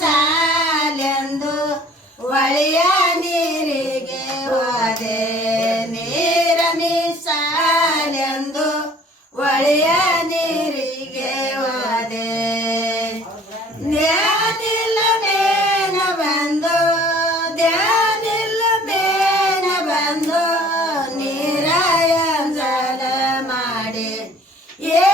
ಸಾಲೆಂದು ಒಳೆಯ ನೀರಿಗೆ ಹೋದೆ. ನೀರ ಸಾಲೆಂದು ಒಳೆಯ ನೀರಿಗೆ ಹೋದೆ. ಧ್ಯಾನಿಲ್ಲ ಬೇನ ಬಂದು ಧ್ಯಾನಿಲ್ಲ ಬೇನ ಬಂದು ನೀರಾಯ ಜಲ ಮಾಡಿ. ಏನು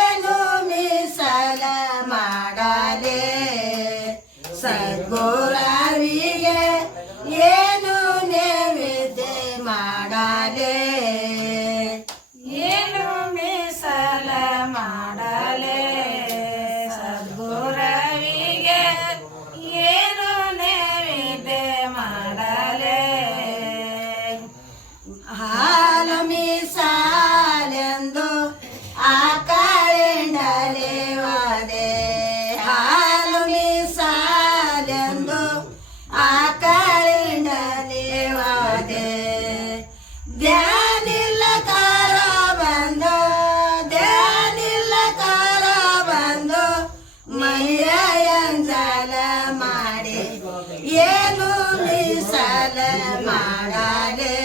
ಮಾಡಲೆ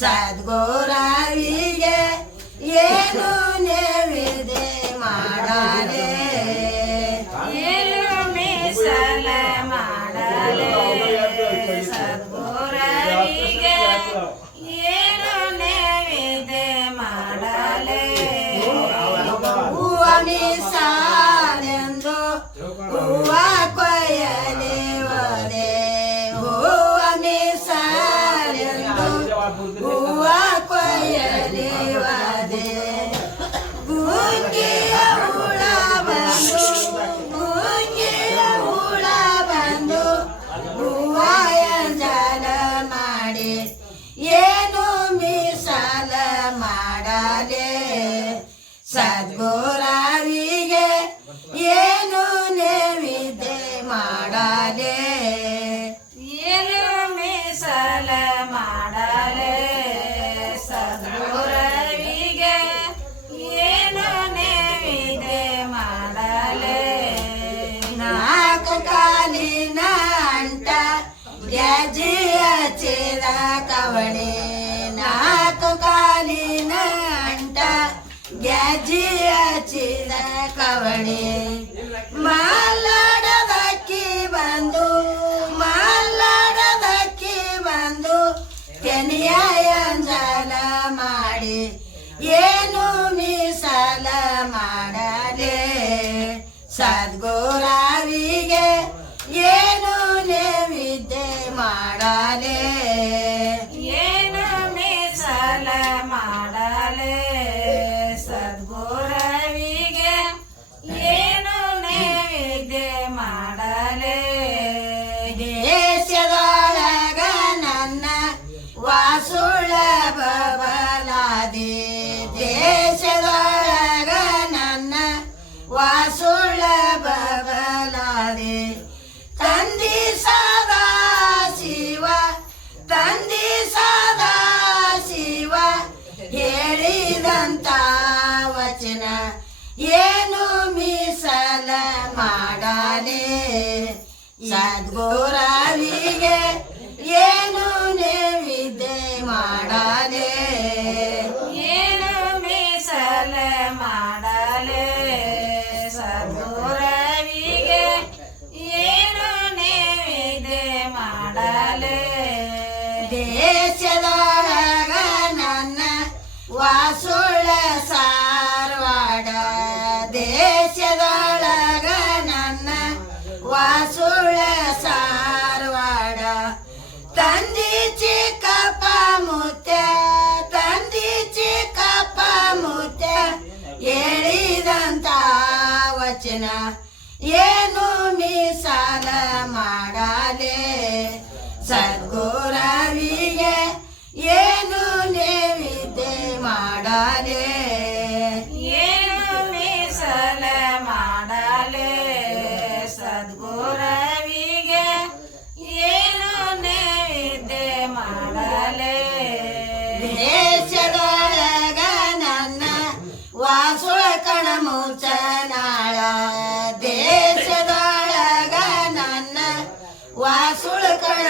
ಸದ್ಗೋರಾವಿಗೆ ಏನು ನೆವಿದೆ ಮಾಡಲೆ ಮಾಡಲೆ ಸದ್ಗುರಾರಿಗೆ ಏನು ನೇವಿದೆ ಮಾಡಲೆ? ಏನು ಮೀಸಲ ಮಾಡಲೆ? ಸದ್ಗುರಾರಿಗೆ ಏನು ನೇವಿದೆ ಮಾಡಲೆ? ನಾಲ್ಕು ಕಾಲಿನ ಅಂಟ ಗ್ಯಾಜಿಯ ಚಿರ ಕವಣೆ. ಚೇದ ಕವಣೆ. ಬಂದು ಮಾಲಾಡದಕ್ಕಿ ಬಂದು ಕೆನಿಯಂಜಲ ಮಾಡಿ. ಏನು ಮೀಸಲ ಮಾಡಲೇ? ಸದ್ಗುರಾವಿಗೆ ವಾಸುಳ ಬಬಲಾದೆ ದೇಶದೊಳಗ ನನ್ನ ವಾಸುಳ ಬಬಲಾದೆ ತಂದಿ ಸದಾ ಶಿವ, ತಂದಿ ಸದಾ ಶಿವ, ಹೇಳಿದಂತ ವಚನ ಏನು ಮೀಸಲ ಮಾಡಲೆ ಸದ್ಗುರಾವಿಗೆ ಮಾಡಲೆ ದೇಶದೊಳಗ ನನ್ನ ವಾಸುಳ ಸಾರವಾಡ. ದೇಶದೊಳಗ ನನ್ನ ವಾಸುಳ ಸಾರವಾಡ. ತಂದಿ ಚಿಕ್ಕಪ್ಪ ಮುತ್ಯ, ತಂದಿ ಚಿಕ್ಕಪ್ಪ ಮುತ್ಯ, ಹೇಳಿದಂತ ವಚನ ಏನು ಮೀಸಾಲ ಮಾಡಲೆ ಮಾಡಲಾರೆ. ಏನು ಮೀಸಲ ಮಾಡಲೆ? ಸದ್ಗುರವಿಗೆ ಏನು ನೈವೇದ್ಯ ಮಾಡಲೆ? ದೇಶದೊಳಗ ನನ್ನ ವಾಸುಳ ಕಣ ಮುಚ್ಚನಾಳ. ದೇಶದೊಳಗ ನನ್ನ ವಾಸುಳ ಕಣ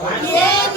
Yeah.